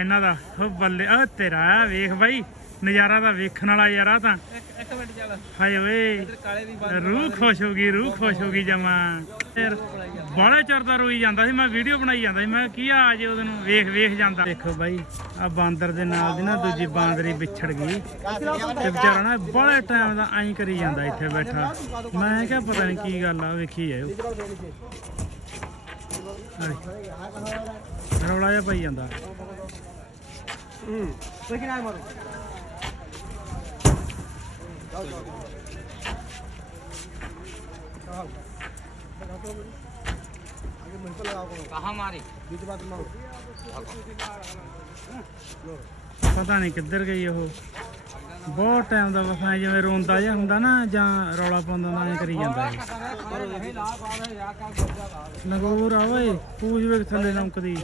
ਇਹਨਾਂ ਦਾ ਉਹ ਬੱਲੇ ਆ ਤੇਰਾ ਵੇਖ ਬਾਈ ਨਜ਼ਾਰਾ ਤਾਂ ਵੇਖਣ ਵਾਲਾ ਯਾਰ ਆ ਤਾਂ। ਇੱਕ ਮਿੰਟ ਚੱਲ। ਹਾਏ ਓਏ ਰੂਹ ਖੁਸ਼ ਹੋ ਗਈ ਰੂਹ ਖੁਸ਼ ਹੋ ਗਈ ਜਮਾ। ਬਾਲੇ ਚਿਰ ਦਾ ਰੋਈ ਜਾਂਦਾ ਸੀ ਮੈਂ ਵੀਡੀਓ ਬਣਾਈ ਜਾਂਦਾ ਸੀ ਮੈਂ ਕੀ ਆ ਜੇ ਉਹਦੇ ਨੂੰ ਵੇਖ ਵੇਖ ਜਾਂਦਾ। ਦੇਖੋ ਬਾਈ ਆ ਬਾਂਦਰ ਦੇ ਨਾਲ ਦੀ ਨਾ ਦੂਜੀ ਬਾਂਦਰੀ ਵਿਛੜ ਗਈ। ਤੇ ਵਿਚਾਰਾ ਨਾ ਬਾਲੇ ਟਾਈਮ ਦਾ ਐਂ ਕਰੀ ਜਾਂਦਾ ਇੱਥੇ ਬੈਠਾ। ਮੈਂ ਕਿਹਾ ਪਤਾ ਨਹੀਂ ਕੀ ਗੱਲ ਆ ਵੇਖੀ ਹਾਏ। ਰੌਲਾ ਜਿਹਾ ਪਈ ਜਾਂਦਾ ਲੇਕਿਨ ਆਏ ਮਾਰੋ कहाँ मारे ਪਤਾ ਨਹੀਂ ਕਿੱਧਰ ਗਈ ਉਹ। ਬਹੁਤ ਟਾਈਮ ਦਾ ਵਸਾਂ ਜਿਵੇਂ ਰੋਂਦਾ ਜਿਹਾ ਹੁੰਦਾ ਨਾ, ਜਾਂ ਰੌਲਾ ਪਾਉਂਦਾ ਨਾ ਐਂ ਕਰੀ ਜਾਂਦਾ ਨਗੋਰ ਆ ਓਏ ਪੂਜ ਵੇਖ ਥੱਲੇ ਲੰਕਦੀ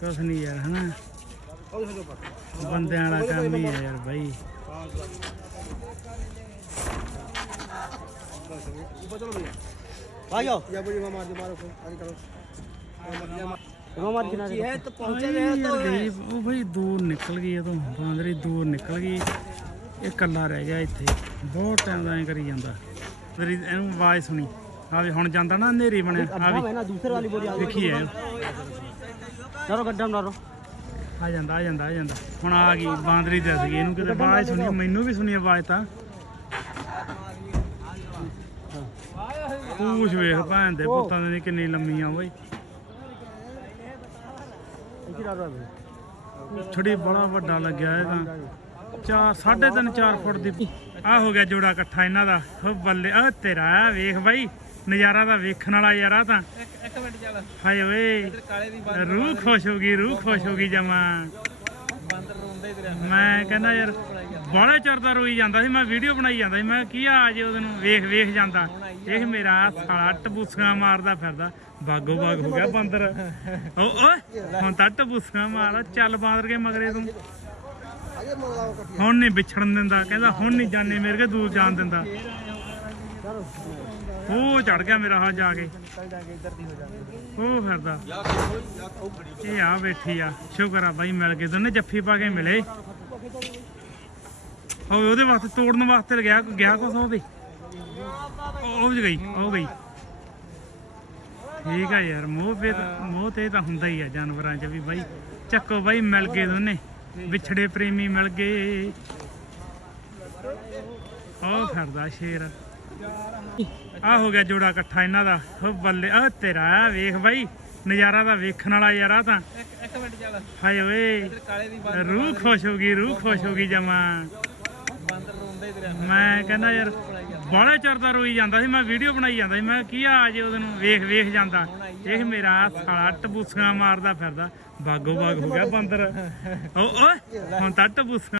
ਕੁਛ ਨਹੀਂ ਯਾਰ, ਹਨਾ। ਬੰਦਿਆਂ ਵਾਲਾ ਕੰਮ ਹੀ ਹੈ ਯਾਰ ਬਾਈ। ਉੱਪਰ ਚਲੋ ਭਈਆ ਭਾਈਓ ਮਾਰ ਦੇ ਮਾਰੋ ਕੋਈ ਅਰੇ ਕਰੋ करो मार किनारे है तो पहुंचे गए ਯਾਰ तो ਗਈ, ਉਹ ਬਈ ਦੂਰ ਨਿਕਲ ਗਈ ਇਹ ਤੋਂ ਬਾਂਦਰੀ ਦੂਰ ਨਿਕਲ ਗਈ ਇਹ ਕੱਲਾ ਰਹਿ ਗਿਆ ਇੱਥੇ ਬਹੁਤ ਟਾਈਮ ਦਾ ਐਂ ਕਰੀ ਜਾਂਦਾ ਮੇਰੀ ਇਹਨੂੰ ਆਵਾਜ਼ ਸੁਣੀ ਆ ਵੀ ਹੁਣ ਜਾਂਦਾ ਨਾ ਹਨੇਰੀ ਬਣਿਆ ਆ ਵੀ ना दूसरे वाली बोली ਦੇਖੀ ਹੈ डरो गड्ढा में डरो ਆ ਜਾਂਦਾ ਆ ਜਾਂਦਾ ਆ ਜਾਂਦਾ ਹੁਣ ਆ ਗਈ ਬਾਂਦਰੀ ਦਿਸ ਗਈ ਇਹਨੂੰ ਕਿਤੇ ਆਵਾਜ਼ ਸੁਣੀ ਮੈਨੂੰ ਵੀ ਸੁਣੀ ਆਵਾਜ਼ ਤਾਂ ਪੂਛ ਵੇਖ ਭੈਣ ਦੇ ਪੁੱਤਾਂ ਦੀ ਕਿੰਨੀ ਲੰਮੀ ਆ ਓਏ ਉਛੜੀ ਬੜਾ ਵੱਡਾ ਲੱਗਿਆ ਇਹਦਾ। ਚਾਰ ਸਾਢੇ ਤਿੰਨ 4 ਫੁੱਟ ਦੀ ਆ ਹੋ ਗਿਆ ਜੋੜਾ ਇਕੱਠਾ ਇਹਨਾਂ ਦਾ। ਹੋ ਬੱਲੇ ਆ ਤੇਰਾ ਵੇਖ ਬਾਈ। ਨਜ਼ਾਰਾ ਦਾ ਵੇਖਣ ਵਾਲਾ ਯਾਰਾ ਤਾਂ। ਇੱਕ ਮਿੰਟ ਚੱਲ। ਹਾਏ ਓਏ। ਰੂਹ ਖੁਸ਼ ਹੋ ਗਈ ਰੂਹ ਖੁਸ਼ ਹੋ ਗਈ ਜਮਾ। ਮੈਂ ਕਹਿੰਦਾ ਯਾਰ ਬਾਲੇ ਚਿਰ ਦਾ ਰੋਈ ਜਾਂਦਾ ਸੀ, ਮੈਂ ਵੀਡੀਓ ਬਣਾਈ ਜਾਂਦਾ ਸੀ, ਮੈਂ ਕੀ ਆ ਜੇ ਉਹਦੇ ਨੂੰ ਵੇਖ ਵੇਖ ਜਾਂਦਾ। ਇਹ ਮੇਰਾ ਸਾਲਾ ਟਬੂਸੀਆਂ ਮਾਰਦਾ ਫਿਰਦਾ। ਬਾਗੋ ਬਾਗ ਹੋ ਗਿਆ ਬਾਂਦਰ। ਓ, ਓਏ, ਹੁਣ ਤਾਂ ਟਬੂਸੀਆਂ ਮਾਰਦਾ ਚੱਲ ਬਾਂਦਰ ਕੇ ਮਗਰੇ ਤੂੰ। ਹੁਣ ਨਹੀਂ ਵਿਛੜਨ ਦਿੰਦਾ, ਕਹਿੰਦਾ ਹੁਣ ਨਹੀਂ ਜਾਣੇ, ਮੇਰੇ ਕੇ ਦੂਰ ਜਾਣ ਦਿੰਦਾ। ਉਹ ਚੜ ਗਿਆ ਮੇਰਾ ਹਾਂ ਜਾ ਕੇ। ਉਹ ਫਿਰਦਾ। ਇਹ ਆ ਬੈਠੀ ਆ। ਸ਼ੁਕਰ ਆ ਬਾਈ, ਮਿਲ ਗਏ। ਦੋਨੇ ਜੱਫੀ ਪਾ ਕੇ ਮਿਲੇ। ਹੋਵੇ ਉਹਦੇ ਵਾਸਤੇ ਤੋੜਨ ਵਾਸਤੇ ਲਗਿਆ ਗਿਆ ਕੁਛ ਉਹਦੇ ਉਹ ਵੀ ਗਈ ਉਹ ਗਈ। ਠੀਕ ਆ ਯਾਰ ਮੋਹ ਤੇ ਮੋਹ ਤੇ ਤਾਂ ਹੁੰਦਾ ਹੀ ਆ ਜਾਨਵਰਾਂ 'ਚ ਵੀ ਬਾਈ। ਚੱਕੋ ਬਾਈ ਮਿਲ ਗਏ ਦੋਨੇ। ਵਿਛੜੇ ਪ੍ਰੇਮੀ ਮਿਲ ਗਏ। ਉਹ ਫਿਰਦਾ ਸ਼ੇਰ। ਆ ਹੋ ਗਿਆ ਜੋੜਾ ਇਕੱਠਾ ਇਹਨਾਂ ਦਾ। ਹੋ ਬੱਲੇ ਆ ਤੇਰਾ ਵੇਖ ਬਾਈ। ਨਜ਼ਾਰਾ ਦਾ ਵੇਖਣ ਵਾਲਾ ਯਾਰ ਆ ਤਾਂ। ਇੱਕ ਮਿੰਟ ਚੱਲ। ਹਾਏ ਓਏ। ਰੂਹ ਖੁਸ਼ ਹੋ ਗਈ ਰੂਹ ਖੁਸ਼ ਹੋ ਗਈ ਜਮਾ। ਮੈਂ ਕਹਿੰਦਾ ਯਾਰ ਬਾਲੇ ਚਿਰ ਦਾ ਰੋਈ ਜਾਂਦਾ ਸੀ, ਮੈਂ ਵੀਡੀਓ ਬਣਾਈ ਜਾਂਦਾ ਸੀ, ਮੈਂ ਕੀ ਆ ਜੇ ਉਹਦੇ ਨੂੰ ਵੇਖ ਵੇਖ ਜਾਂਦਾ। ਇਹ ਮੇਰਾ ਸਾਲਾ ਟਬੂਸੀਆਂ ਮਾਰਦਾ ਫਿਰਦਾ, ਬਾਗੋ ਬਾਗ ਹੋ ਗਿਆ ਬਾਂਦਰ। ਓ ਓਏ, ਹੁਣ ਤਾਂ ਟਬੂਸੀਆਂ